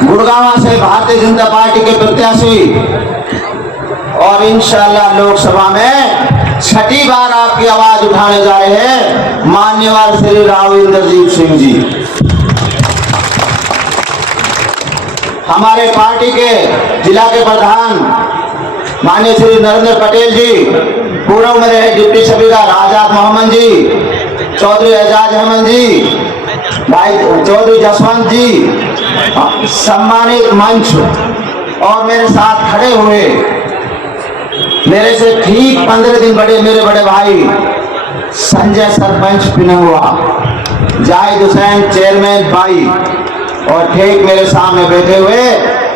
गुड़गांव से भारतीय जनता पार्टी के प्रत्याशी और इंशाअल्लाह लोकसभा में छठी बार आपकी आवाज उठाने जा रहे हैं मान्यवर श्री राव इंद्रजीत सिंह जी। हमारे पार्टी के जिला के प्रधान माननीय श्री नरेंद्र पटेल जी, पूर्व में रहे डिप्टी स्पीकर आजाद मोहम्मद जी, चौधरी एजाज अहमद जी, भाई चौधरी जसवंत जी, सम्मानित मंच और मेरे साथ खड़े हुए मेरे से ठीक 15 दिन बड़े मेरे बड़े भाई संजय सरपंच पिनहुआ, जाहिद हुसैन चेयरमैन भाई और ठीक मेरे सामने बैठे हुए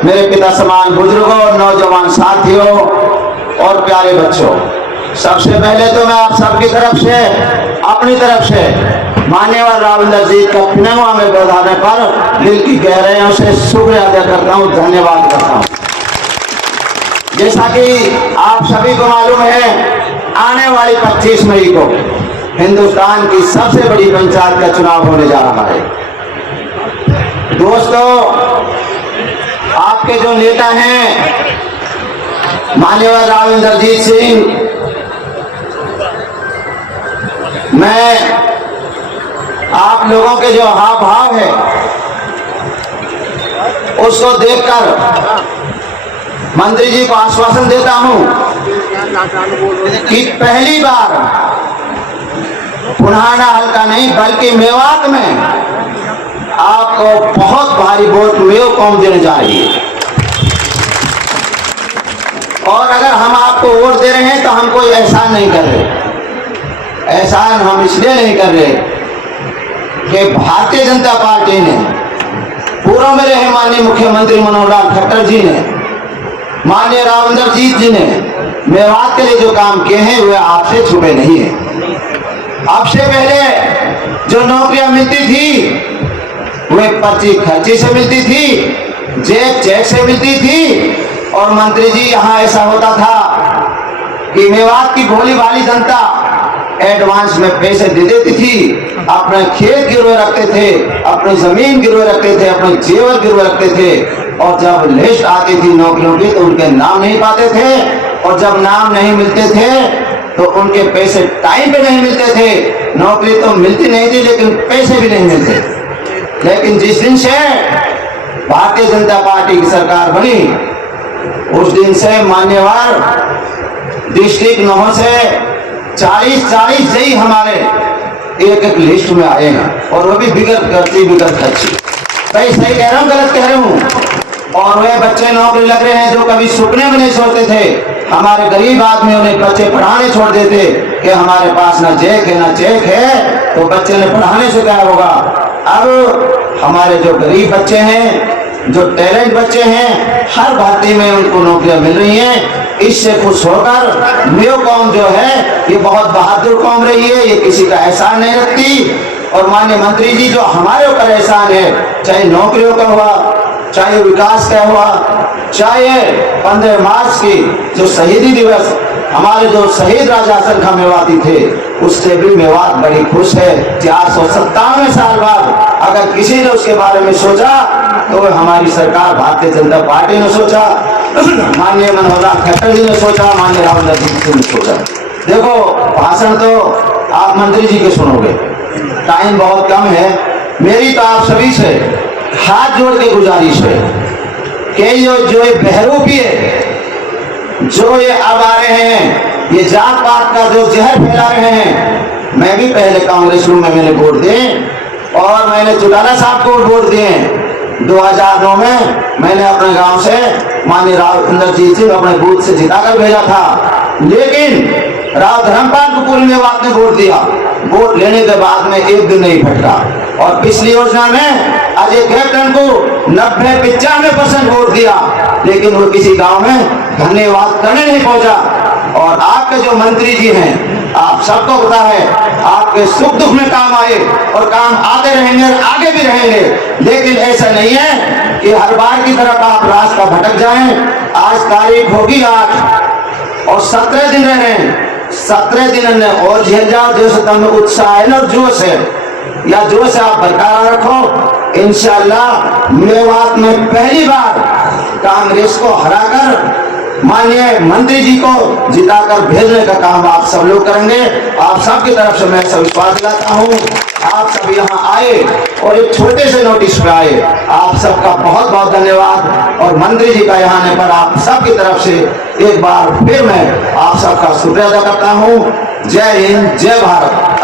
मेरे पिता समान बुजुर्गों, नौजवान साथियों और प्यारे बच्चों, सबसे पहले तो मैं आप सबकी तरफ से अपनी तरफ से मान्यवर राव इंद्रजीत का पिनहुआ में बढ़ाने पर दिल की गहराइयों से शुक्रिया अदा करता हूँ, धन्यवाद करता हूँ। जैसा कि आप सभी को मालूम है, आने वाली 25 मई को हिंदुस्तान की सबसे बड़ी पंचायत का चुनाव होने जा रहा है। दोस्तों, आपके जो नेता हैं मान्यवर राव इंद्रजीत सिंह, मैं आप लोगों के जो हाव भाव है उसको देखकर मंत्री जी को आश्वासन देता हूं कि पहली बार पुराना हल्का नहीं बल्कि मेवात में आपको बहुत भारी वोट मेव कौम देने जा रही है। और अगर हम आपको वोट दे रहे हैं तो हम कोई एहसान नहीं कर रहे। एहसान हम इसलिए नहीं कर रहे कि भारतीय जनता पार्टी ने, पूर्व में रहे माननीय मुख्यमंत्री मनोहर लाल खट्टर जी ने, माननीय राव इंद्रजीत जी ने मेवात के लिए जो काम किए हैं वे आपसे छुपे नहीं है। आपसे पहले जो नौकरियां मिलती थी वे पर्ची खर्ची से मिलती थी, जेब चेक से मिलती थी। और मंत्री जी, यहाँ ऐसा होता था कि मेवात की भोली भाली जनता एडवांस में पैसे दे देती थी, अपने खेत गिरवे रखते थे, अपनी जमीन गिरवे रखते थे, अपने जेवर गिरवे रखते थे। और जब लिस्ट आती थी नौकरियों की तो उनके नाम नहीं पाते थे, और जब नाम नहीं मिलते थे तो उनके पैसे टाइम पे नहीं मिलते थे। नौकरी तो मिलती नहीं थी लेकिन पैसे भी नहीं मिलते। लेकिन जिस दिन से भारतीय जनता पार्टी की सरकार बनी उस दिन से मान्यवर डिस्ट्रिक्ट 9 से 40 जई हमारे एक लिस्ट में आए हैं, और वो भी बिगड़ करती बिगड़ खर्ची। भाई सही कह रहा हूँ गलत कह रहा हूँ? और वे बच्चे नौकरी लग रहे हैं जो कभी सुपने में नहीं सोचते थे। हमारे गरीब आदमी उन्हें बच्चे पढ़ाने छोड़ देते कि हमारे पास ना जेक है ना चेक है, तो बच्चे ने पढ़ाने से क्या होगा। अब हमारे जो गरीब बच्चे हैं, जो टैलेंट बच्चे हैं, हर भारतीय में उनको नौकरियां मिल रही हैं। इससे खुश होकर मेव कौम जो है ये बहुत बहादुर कौम रही है, ये किसी का एहसान नहीं रखती। और माननीय मंत्री जी, जो हमारे ऊपर एहसान है, चाहे नौकरियों का हुआ, चाहे विकास का हुआ, चाहे 15 मार्च की जो शहीदी दिवस, हमारे जो शहीद राजा हसन खां मेवाती थे, उससे भी मेवात बड़ी खुश है। 497 साल बाद अगर किसी ने उसके बारे में सोचा तो वह हमारी सरकार भारतीय जनता पार्टी ने सोचा, माननीय मनोहर लाल खट्टर जी ने सोचा, माननीय राव इंद्रजीत सिंह ने सोचा। देखो, भाषण तो आप मंत्री जी के सुनोगे, टाइम बहुत कम है। मेरी तो आप सभी से हाथ जोड़ के गुजारिश है कि जो ये बहरूपी है, जो ये अब आ रहे हैं, ये जात पात का जो जहर फैला रहे हैं। मैं भी पहले कांग्रेस में मैंने वोट दिए और मैंने चौटाला साहब को वोट दिए। 2009 में मैंने अपने गांव से माननीय राव इंद्रजीत सिंह अपने बूथ से जिताकर भेजा था, लेकिन राव धर्मपाल को पूरी मेवात ने वोट दिया। वोट लेने के बाद में एक दिन नहीं फटका। और पिछली योजना में अजय कैप्टन को 90-95% वोट दिया, लेकिन वो किसी गांव में धन्यवाद करने नहीं पहुंचा। और आपके जो मंत्री जी हैं, आप सबको पता है, आपके सुख दुख में काम आए और काम आते रहेंगे और आगे भी रहेंगे। लेकिन ऐसा नहीं है कि हर बार की तरफ आप रास्ता भटक जाएं। आज तारीख होगी 8 और 17 दिन रह रहे हैं। 17 दिन और झेल जाओ, जैसे तब उत्साह है ना, जोश है। या जोश आप बरकरार रखो। इंशाअल्लाह मेवात में पहली बार कांग्रेस को हराकर माननीय मंत्री जी को जिताकर भेजने का काम आप सब लोग करेंगे। आप सबकी तरफ से मैं सब विश्वास दिलाता हूँ। आप सब यहाँ आए और एक छोटे से नोटिस पे आए, आप सबका बहुत बहुत धन्यवाद। और मंत्री जी का यहाँ आने पर आप सबकी तरफ से एक बार फिर मैं आप सबका शुक्रिया अदा करता हूँ। जय हिंद, जय भारत।